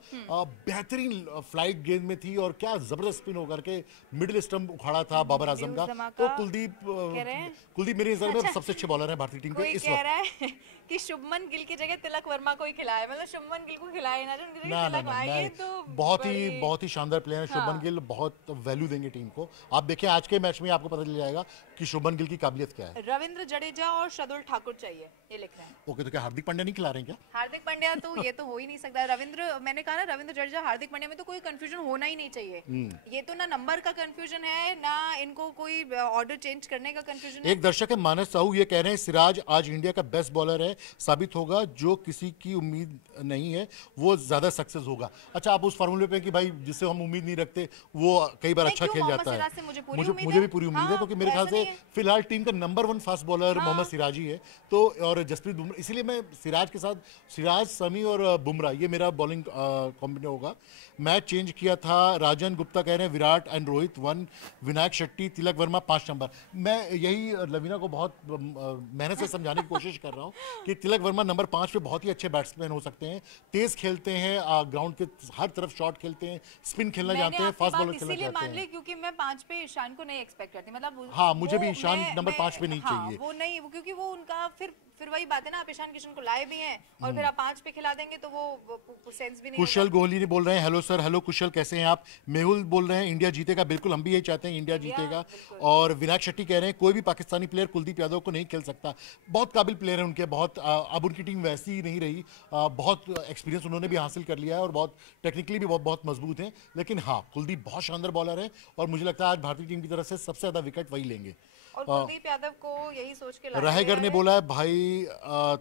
बेहतरीन फ्लाइट गेंद में थी और क्या जबरदस्त स्पिन होकर के मिडिल स्टंप उखाड़ा था बाबर आजम का। तो कुलदीप मेरे नजर में सबसे अच्छे बॉलर है भारतीय टीम के इस वक्त। कह रहा है कि शुभमन गिल की जगह तिलक वर्मा को ही खिलाए, मतलब शुभमन गिल को खिलाए ना, तो बहुत ही शानदार प्लेयर है शुभमन गिल, बहुत वैल्यू देंगे टीम को। आप देखिए आज के मैच में आपको पता चल जाएगा कि शुभमन गिल की काबिलियत क्या है। रविंद्र जडेजा और शार्दुल ठाकुर चाहिए, ये लिख रहे हैं। ओके, तो क्या हार्दिक पांड्या नहीं खिला रहे हैं क्या? हार्दिक पांड्या तो ये तो हो ही नहीं सकता। मैंने कहा ना, रविंद्र जडेजा हार्दिक पांड्या में तो कोई कंफ्यूजन होना ही नहीं चाहिए। ये तो ना नंबर का कंफ्यूजन है, ना इनको कोई ऑर्डर चेंज करने का कंफ्यूजन है। एक दर्शक है मानस साहू, ये कह रहे हैं सिराज आज इंडिया का बेस्ट बॉलर है, साबित होगा जो किसी की उम्मीद नहीं है वो ज्यादा सक्सेस होगा। अच्छा, आप उस फार्मूले पे कि भाई जिससे हम उम्मीद नहीं रखते वो कई बार अच्छा खेल जाता है, मुझे भी पूरी उम्मीद है, क्योंकि मेरे ख्याल से फिलहाल टीम का number 1 fast bowler Mohammed Siraj ही है, तो और जसप्रीत बुमराह, इसीलिए मैं सिराज के साथ सिराज, शमी और बुमराह ये मेरा बॉलिंग कॉम्बिनेशन होगा। मैच चेंज किया था, राजन गुप्ता कह रहे हैं विराट एंड रोहित 1, विनायक शेट्टी, तिलक वर्मा 5 नंबर। मैं यही लवीना को बहुत मेहनत से समझाने की कोशिश कर रहा हूँ कि तिलक वर्मा नंबर 5 पे बहुत ही अच्छे बैट्समैन हो सकते हैं, तेज खेलते हैं, ग्राउंड के हर तरफ शॉट खेलते हैं, स्पिन खेलना जानते हैं, फास्ट बॉलर खेलना जानते हैं। क्योंकि मैं 5 पे ईशान को नहीं एक्सपेक्ट करती, मतलब हाँ, मुझे भी ईशान नंबर 5 पे नहीं चाहिए, वो नहीं, क्योंकि वो उनका फिर वही बात है ना, आप ईशान किशन को लाए भी हैं और फिर आप 5 पे खिला देंगे तो वो सेंस भी नहीं। कुशल गोहली ने बोल रहे हैं हेलो सर, हेलो कुशल कैसे हैं आप। मेहुल बोल रहे हैं इंडिया जीतेगा, बिल्कुल हम भी यही चाहते हैं, इंडिया जीतेगा। और विनायक शेट्टी कह रहे हैं कोई भी पाकिस्तानी प्लेयर कुलदीप यादव को नहीं खेल सकता, बहुत काबिल प्लेयर हैं उनके, बहुत अब उनकी टीम वैसी ही नहीं रही, बहुत एक्सपीरियंस उन्होंने भी हासिल कर लिया है और बहुत टेक्निकली भी बहुत मजबूत हैं, लेकिन हाँ कुलदीप बहुत शानदार बॉलर है और मुझे लगता है आज भारतीय टीम की तरफ से सबसे ज्यादा विकेट वही लेंगे। और कुलदीप यादव को यही सोच के रहेगर ने बोला है भाई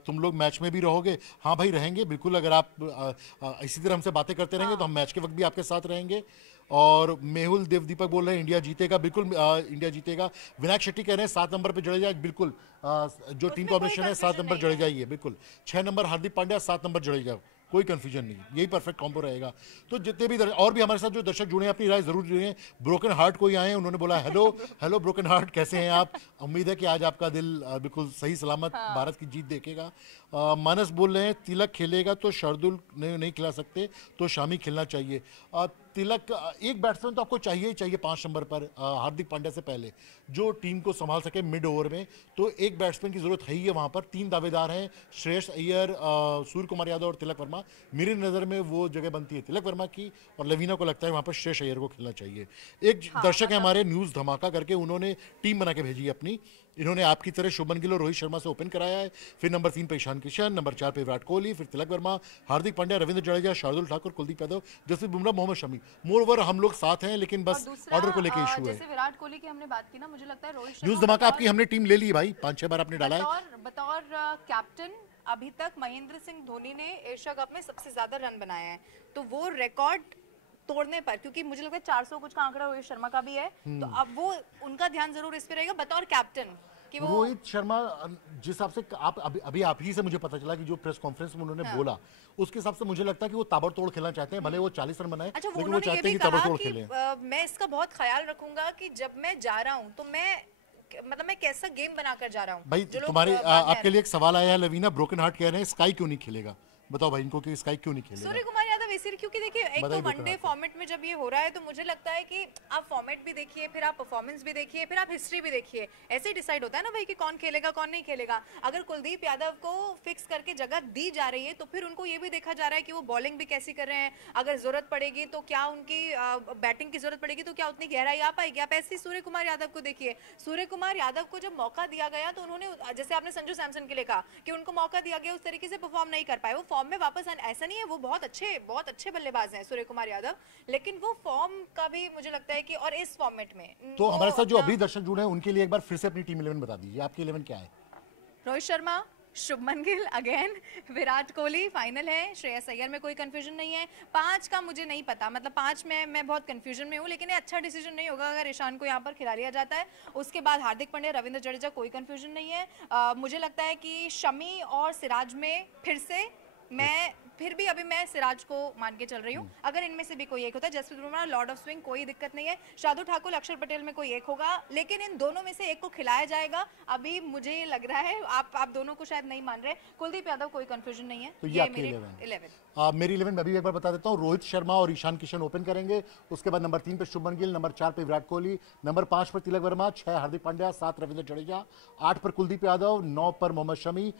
तुम लोग मैच में भी रहोगे। हाँ भाई रहेंगे बिल्कुल, अगर आप इसी तरह हमसे बातें करते रहेंगे तो हम मैच के वक्त भी आपके साथ रहेंगे। और मेहुल देवदीपक बोल रहे हैं इंडिया जीतेगा, बिल्कुल इंडिया जीतेगा। विनायक शेट्टी कह रहे हैं 7 नंबर पे जडेजा, बिल्कुल जो टीम कॉम्बिनेशन है 7 नंबर जडेजा ही है, बिल्कुल 6 नंबर हार्दिक पांड्या, 7 नंबर जडेजा, कोई कंफ्यूजन नहीं, यही परफेक्ट कॉम्बो रहेगा। तो जितने भी और भी हमारे साथ जो दर्शक जुड़े हैं अपनी राय जरूर जुड़े हैं। ब्रोकन हार्ट कोई आए हैं, उन्होंने बोला हेलो हेलो ब्रोकन हार्ट कैसे हैं आप, उम्मीद है कि आज आपका दिल बिल्कुल सही सलामत भारत की जीत देखेगा। मानस बोल रहे हैं तिलक खेलेगा तो शार्दुल नहीं खिला सकते तो शामी खेलना चाहिए। तिलक एक बैट्समैन तो आपको चाहिए ही चाहिए 5 नंबर पर, हार्दिक पांड्या से पहले, जो टीम को संभाल सके मिड ओवर में, तो एक बैट्समैन की जरूरत है ही है वहां पर। 3 दावेदार हैं, श्रेयस अय्यर, सूर्य कुमार यादव और तिलक वर्मा। मेरी नज़र में वो जगह बनती है तिलक वर्मा की, और लवीना को लगता है वहाँ पर श्रेयस अय्यर को खेलना चाहिए। एक दर्शक है हमारे न्यूज़ धमाका करके, उन्होंने टीम बना के भेजी है अपनी, इन्होंने आपकी तरह शुभमन गिल और रोहित शर्मा से ओपन कराया है, फिर नंबर 3 पे ईशान किशन, नंबर 4 पे विराट कोहली, फिर तिलक वर्मा, हार्दिक पांड्या, रविंद्र जडेजा, शार्दुल ठाकुर, कुलदीप यादव, जसप्रीत बुमराह, मोहम्मद शमी। मोर ओवर हम लोग साथ हैं, लेकिन बस ऑर्डर को लेकर इशू है। जैसे विराट कोहली की हमने बात की ना, मुझे लगता है रोहित न्यूज़ धमाका आपकी हमने टीम ले ली भाई, 5-6 बार आपने डाला है। बतौर कैप्टन अभी तक महेंद्र सिंह धोनी ने एशिया कप में सबसे ज्यादा रन बनाए हैं, तो वो रिकॉर्ड तोड़ने पर, क्योंकि मुझे लगता है 400 कुछ का आंकड़ा रोहित शर्मा का भी है, तो अब वो उनका ध्यान जरूर इस पे रहेगा बतौर कैप्टन कि वो रोहित शर्मा जिस हिसाब से आप अभी आप ही से मुझे पता चला कि जो प्रेस कॉन्फ्रेंस में उन्होंने बोला, उसके हिसाब से मुझे लगता है कि वो ताबड़तोड़ खेलना चाहते हैं, भले वो 40 रन बनाए, अच्छा, लेकिन वो चाहते हैं कि ताबड़तोड़ खेलें। मैं इसका बहुत ख्याल रखूंगा कि जब मैं जा रहा हूं तो मैं कैसा गेम बनाकर जा रहा हूं। भाई तुम्हारे आपके लिए एक सवाल आया है लवीना, ब्रोकन हार्ट कह रहे हैं स्काई क्यों नहीं खेलेगा, बताओ भाई इनको कि स्काई क्यों नहीं खेलेगा। सूर्य कुमार यादव इसीलिए, क्योंकि देखिए एक तो वनडे फॉर्मेट में जब ये हो रहा है तो मुझे लगता है कि आप फॉर्मेट भी देखिए, फिर आप परफॉर्मेंस भी देखिए, फिर आप हिस्ट्री भी देखिए, ऐसे ही डिसाइड होता है ना भाई कि कौन खेलेगा कौन नहीं खेलेगा। अगर कुलदीप यादव को फिक्स करके जगह दी जा रही है तो फिर उनको ये भी देखा जा रहा है कि वो बॉलिंग भी कैसी कर रहे हैं, अगर जरूरत पड़ेगी तो क्या उनकी बैटिंग की जरूरत पड़ेगी तो क्या उतनी गहराई आ पाएगी। आप ऐसे ही सूर्य कुमार यादव को देखिए, सूर्य कुमार यादव को जब मौका दिया गया तो उन्होंने, जैसे आपने संजू सैमसन के लिए कहा कि उनको मौका दिया गया, उस तरीके से परफॉर्म नहीं कर पाए, वो फॉर्म में वापस आने, ऐसा नहीं है, वो बहुत अच्छे बल्लेबाज हैं सूर्य कुमार यादव, लेकिन वो फॉर्म का भी मुझे लगता है कि, और इस फॉर्मेट में तो हमारे साथ जो अभी दर्शक जुड़े हैं उनके लिए एक बार फिर से अपनी टीम 11 बता दीजिए, आपकी 11 क्या है। रोहित शर्मा, शुभमन गिल अगेन, विराट कोहली फाइनल है, श्रेयस अय्यर में कोई कंफ्यूजन नहीं है। 5 का मुझे नहीं पता, मतलब 5 में मैं बहुत कंफ्यूजन में हूँ, लेकिन ये अच्छा डिसीजन नहीं होगा अगर ईशान को यहाँ पर खिला लिया जाता है। उसके बाद हार्दिक पांड्या, रविंद्र जडेजा, कोई कंफ्यूजन नहीं है। मुझे लगता है कि शमी और सिराज में फिर से अभी मैं सिराज को मान के चल रही हूँ। अगर इनमें से भी कोई एक होता है, Jasprit Bumrah, lord of swing, कोई दिक्कत नहीं है। शार्दुल ठाकुर, अक्षर पटेल में कोई एक होगा, लेकिन इन दोनों में से एक को खिलाया जाएगा। अभी मुझे ये लग रहा है, आप दोनों को शायद नहीं मान रहे। कुलदीप यादव, कोई कंफ्यूजन नहीं है, तो ये मेरी 11। मेरी 11 मैं भी एक बार बता देता हूँ। रोहित शर्मा और ईशान किशन ओपन करेंगे, उसके बाद नंबर 3 पे शुभमन गिल, नंबर 4 पे विराट कोहली, नंबर 5 पर तिलक वर्मा, 6 हार्दिक पांड्या, 7 रविंद्र जडेजा, 8 पर कुलदीप यादव, 9 पर मोहम्मद शमी,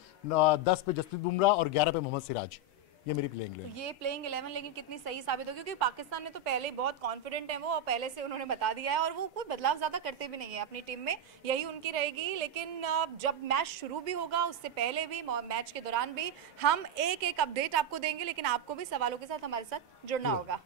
10 पे जसप्रीत बुमराह और 11 पे मोहम्मद सिराज। ये मेरी प्लेइंग 11। ये प्लेइंग 11 लेकिन कितनी सही साबित होगी, क्योंकि पाकिस्तान ने तो पहले बहुत कॉन्फिडेंट है वो, और पहले से उन्होंने बता दिया है, और वो कोई बदलाव ज्यादा करते भी नहीं है अपनी टीम में, यही उनकी रहेगी। लेकिन जब मैच शुरू भी होगा उससे पहले भी, मैच के दौरान भी हम एक अपडेट आपको देंगे, लेकिन आपको भी सवालों के साथ हमारे साथ जुड़ना होगा।